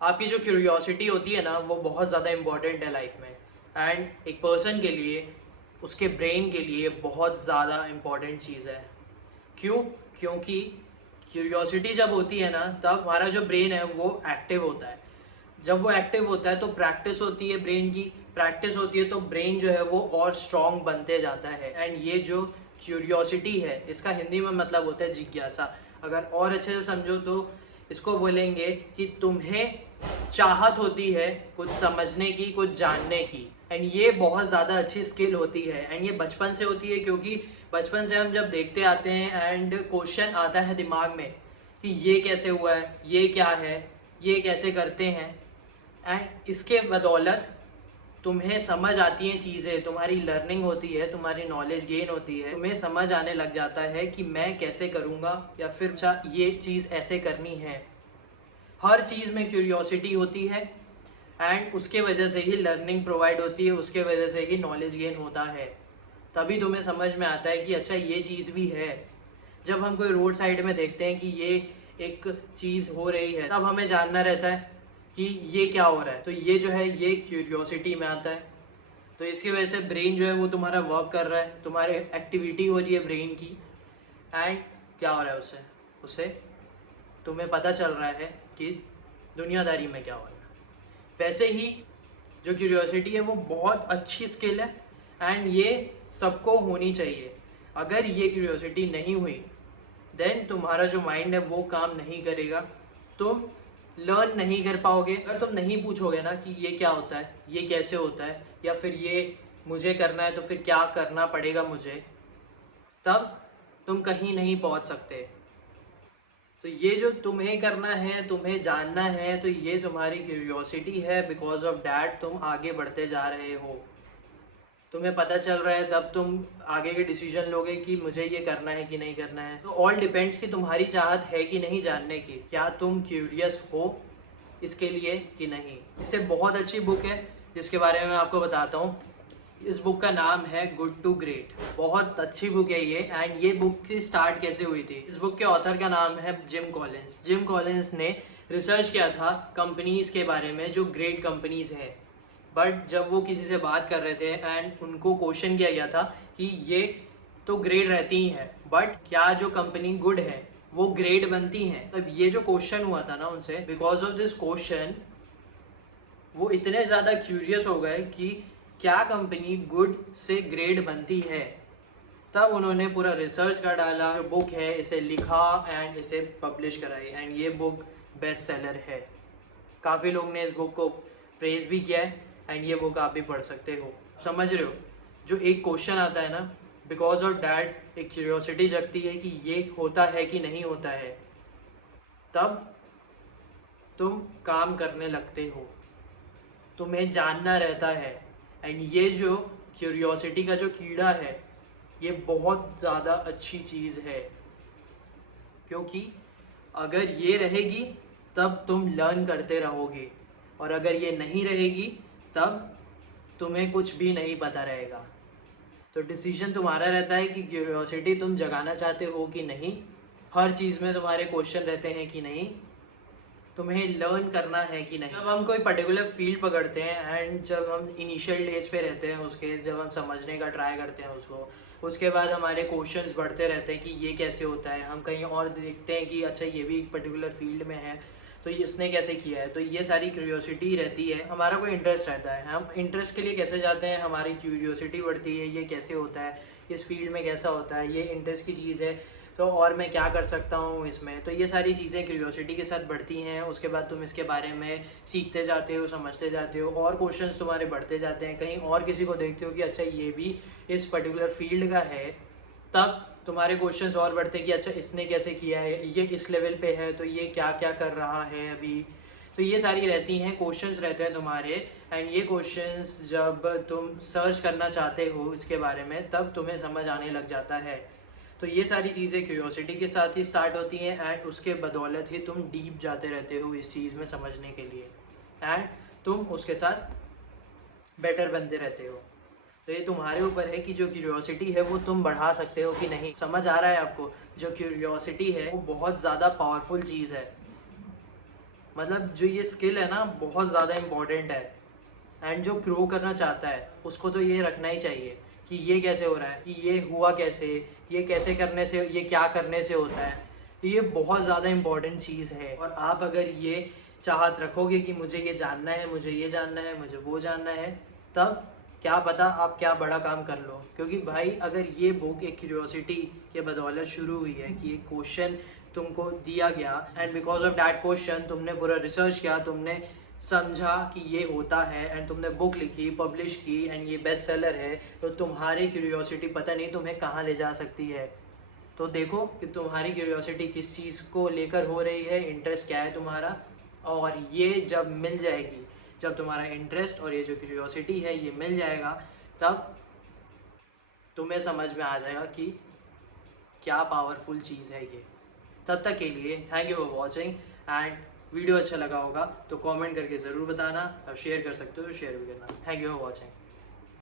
आपकी जो क्यूरियोसिटी होती है ना, वो बहुत ज़्यादा इम्पॉर्टेंट है लाइफ में। एंड एक पर्सन के लिए, उसके ब्रेन के लिए बहुत ज़्यादा इम्पॉर्टेंट चीज़ है। क्यों? क्योंकि क्यूरियोसिटी जब होती है ना, तब हमारा जो ब्रेन है वो एक्टिव होता है। जब वो एक्टिव होता है तो प्रैक्टिस होती है ब्रेन की, प्रैक्टिस होती है तो ब्रेन जो है वो और स्ट्रॉन्ग बनते जाता है। एंड ये जो क्यूरियोसिटी है, इसका हिंदी में मतलब होता है जिज्ञासा। अगर और अच्छे से समझो तो इसको बोलेंगे कि तुम्हें चाहत होती है कुछ समझने की, कुछ जानने की। एंड ये बहुत ज़्यादा अच्छी स्किल होती है। एंड ये बचपन से होती है, क्योंकि बचपन से हम जब देखते आते हैं एंड क्वेश्चन आता है दिमाग में कि ये कैसे हुआ है, ये क्या है, ये कैसे करते हैं। एंड इसके बदौलत तुम्हें समझ आती हैं चीज़ें, तुम्हारी लर्निंग होती है, तुम्हारी नॉलेज गेन होती है, तुम्हें समझ आने लग जाता है कि मैं कैसे करूँगा, या फिर अच्छा ये चीज़ ऐसे करनी है। हर चीज़ में क्यूरियोसिटी होती है एंड उसके वजह से ही लर्निंग प्रोवाइड होती है, उसके वजह से ही नॉलेज गेन होता है। तभी तुम्हें समझ में आता है कि अच्छा ये चीज़ भी है। जब हम कोई रोड साइड में देखते हैं कि ये एक चीज़ हो रही है, तब हमें जानना रहता है कि ये क्या हो रहा है। तो ये जो है ये क्यूरियोसिटी में आता है। तो इसकी वजह से ब्रेन जो है वो तुम्हारा वर्क कर रहा है, तुम्हारी एक्टिविटी हो रही है ब्रेन की। एंड क्या हो रहा है उससे उससे तुम्हें पता चल रहा है कि दुनियादारी में क्या हो रहा है। वैसे ही जो क्यूरियोसिटी है वो बहुत अच्छी स्किल है एंड ये सबको होनी चाहिए। अगर ये क्यूरियोसिटी नहीं हुई, देन तुम्हारा जो माइंड है वो काम नहीं करेगा, तुम लर्न नहीं कर पाओगे। अगर तुम नहीं पूछोगे ना कि ये क्या होता है, ये कैसे होता है, या फिर ये मुझे करना है तो फिर क्या करना पड़ेगा मुझे, तब तुम कहीं नहीं पहुंच सकते। तो ये जो तुम्हें करना है, तुम्हें जानना है, तो ये तुम्हारी क्यूरियोसिटी है। बिकॉज ऑफ डैट तुम आगे बढ़ते जा रहे हो, तुम्हें पता चल रहा है, तब तुम आगे के डिसीजन लोगे कि मुझे ये करना है कि नहीं करना है। तो ऑल डिपेंड्स कि तुम्हारी चाहत है कि नहीं जानने की, क्या तुम क्यूरियस हो इसके लिए कि नहीं। इससे बहुत अच्छी बुक है जिसके बारे में मैं आपको बताता हूँ। इस बुक का नाम है गुड टू ग्रेट। बहुत अच्छी बुक है ये। एंड ये बुक की स्टार्ट कैसे हुई थी, इस बुक के ऑथर का नाम है जिम कॉलिंस। जिम कॉलिंस ने रिसर्च किया था कंपनीज के बारे में जो ग्रेट कंपनीज है। बट जब वो किसी से बात कर रहे थे एंड उनको क्वेश्चन किया गया था कि ये तो ग्रेड रहती ही हैं, बट क्या जो कंपनी गुड है वो ग्रेड बनती हैं। तब ये जो क्वेश्चन हुआ था ना उनसे, बिकॉज ऑफ दिस क्वेश्चन वो इतने ज़्यादा क्यूरियस हो गए कि क्या कंपनी गुड से ग्रेड बनती है। तब उन्होंने पूरा रिसर्च कर डाला, जो बुक है इसे लिखा एंड इसे पब्लिश कराई। एंड ये बुक बेस्ट सेलर है। काफ़ी लोग ने इस बुक को प्रेज भी किया है। एंड ये बुक आप भी पढ़ सकते हो। समझ रहे हो, जो एक क्वेश्चन आता है ना, बिकॉज ऑफ डैट एक क्यूरियोसिटी जगती है कि ये होता है कि नहीं होता है, तब तुम काम करने लगते हो, तुम्हें जानना रहता है। एंड ये जो क्यूरियोसिटी का जो कीड़ा है, ये बहुत ज़्यादा अच्छी चीज़ है, क्योंकि अगर ये रहेगी तब तुम लर्न करते रहोगे, और अगर ये नहीं रहेगी तब तुम्हें कुछ भी नहीं पता रहेगा। तो डिसीजन तुम्हारा रहता है कि क्यूरियोसिटी तुम जगाना चाहते हो कि नहीं, हर चीज़ में तुम्हारे क्वेश्चन रहते हैं कि नहीं, तुम्हें लर्न करना है कि नहीं। जब हम कोई पर्टिकुलर फील्ड पकड़ते हैं एंड जब हम इनिशियल डेज पे रहते हैं उसके, जब हम समझने का ट्राई करते हैं उसको, उसके बाद हमारे क्वेश्चंस बढ़ते रहते हैं कि ये कैसे होता है। हम कहीं और देखते हैं कि अच्छा ये भी एक पर्टिकुलर फील्ड में है, तो इसने कैसे किया है। तो ये सारी क्यूरियोसिटी रहती है, हमारा कोई इंटरेस्ट रहता है, हम इंटरेस्ट के लिए कैसे जाते हैं, हमारी क्यूरियोसिटी बढ़ती है, ये कैसे होता है, इस फील्ड में कैसा होता है, ये इंटरेस्ट की चीज़ है, तो और मैं क्या कर सकता हूँ इसमें। तो ये सारी चीज़ें क्यूरियोसिटी के साथ बढ़ती हैं। उसके बाद तुम इसके बारे में सीखते जाते हो, समझते जाते हो, और क्वेश्चंस तुम्हारे बढ़ते जाते हैं। कहीं और किसी को देखते हो कि अच्छा ये भी इस पर्टिकुलर फील्ड का है, तब तुम्हारे क्वेश्चंस और बढ़ते हैं कि अच्छा इसने कैसे किया है, ये इस लेवल पे है तो ये क्या क्या कर रहा है अभी। तो ये सारी रहती हैं, क्वेश्चंस रहते हैं तुम्हारे। एंड ये क्वेश्चंस जब तुम सर्च करना चाहते हो इसके बारे में, तब तुम्हें समझ आने लग जाता है। तो ये सारी चीज़ें क्यूरियोसिटी के साथ ही स्टार्ट होती हैं एंड उसके बदौलत ही तुम डीप जाते रहते हो इस चीज़ में समझने के लिए, एंड तुम उसके साथ बेटर बनते रहते हो। तो ये तुम्हारे ऊपर है कि जो क्यूरियोसिटी है वो तुम बढ़ा सकते हो कि नहीं। समझ आ रहा है आपको, जो क्यूरियोसिटी है वो बहुत ज़्यादा पावरफुल चीज़ है। मतलब जो ये स्किल है ना बहुत ज़्यादा इम्पोर्टेंट है। एंड जो ग्रो करना चाहता है उसको तो ये रखना ही चाहिए कि ये कैसे हो रहा है, कि ये हुआ कैसे, ये कैसे करने से, ये क्या करने से होता है। ये बहुत ज़्यादा इम्पोर्टेंट चीज़ है। और आप अगर ये चाहत रखोगे कि मुझे ये जानना है, मुझे ये जानना है, मुझे वो जानना है, तब क्या पता आप क्या बड़ा काम कर लो। क्योंकि भाई अगर ये बुक एक क्यूरियोसिटी के बदौलत शुरू हुई है कि एक क्वेश्चन तुमको दिया गया and because of that question तुमने पूरा रिसर्च किया, तुमने समझा कि ये होता है एंड तुमने बुक लिखी, पब्लिश की एंड ये बेस्ट सेलर है, तो तुम्हारी क्यूरियोसिटी पता नहीं तुम्हें कहाँ ले जा सकती है। तो देखो कि तुम्हारी क्यूरियोसिटी किस चीज़ को लेकर हो रही है, इंटरेस्ट क्या है तुम्हारा। और ये जब मिल जाएगी, जब तुम्हारा इंटरेस्ट और ये जो क्यूरियोसिटी है ये मिल जाएगा, तब तुम्हें समझ में आ जाएगा कि क्या पावरफुल चीज़ है ये। तब तक के लिए thank you for watching. And video अच्छा लगा होगा तो कमेंट करके ज़रूर बताना, और शेयर कर सकते हो तो शेयर भी करना। Thank you for watching.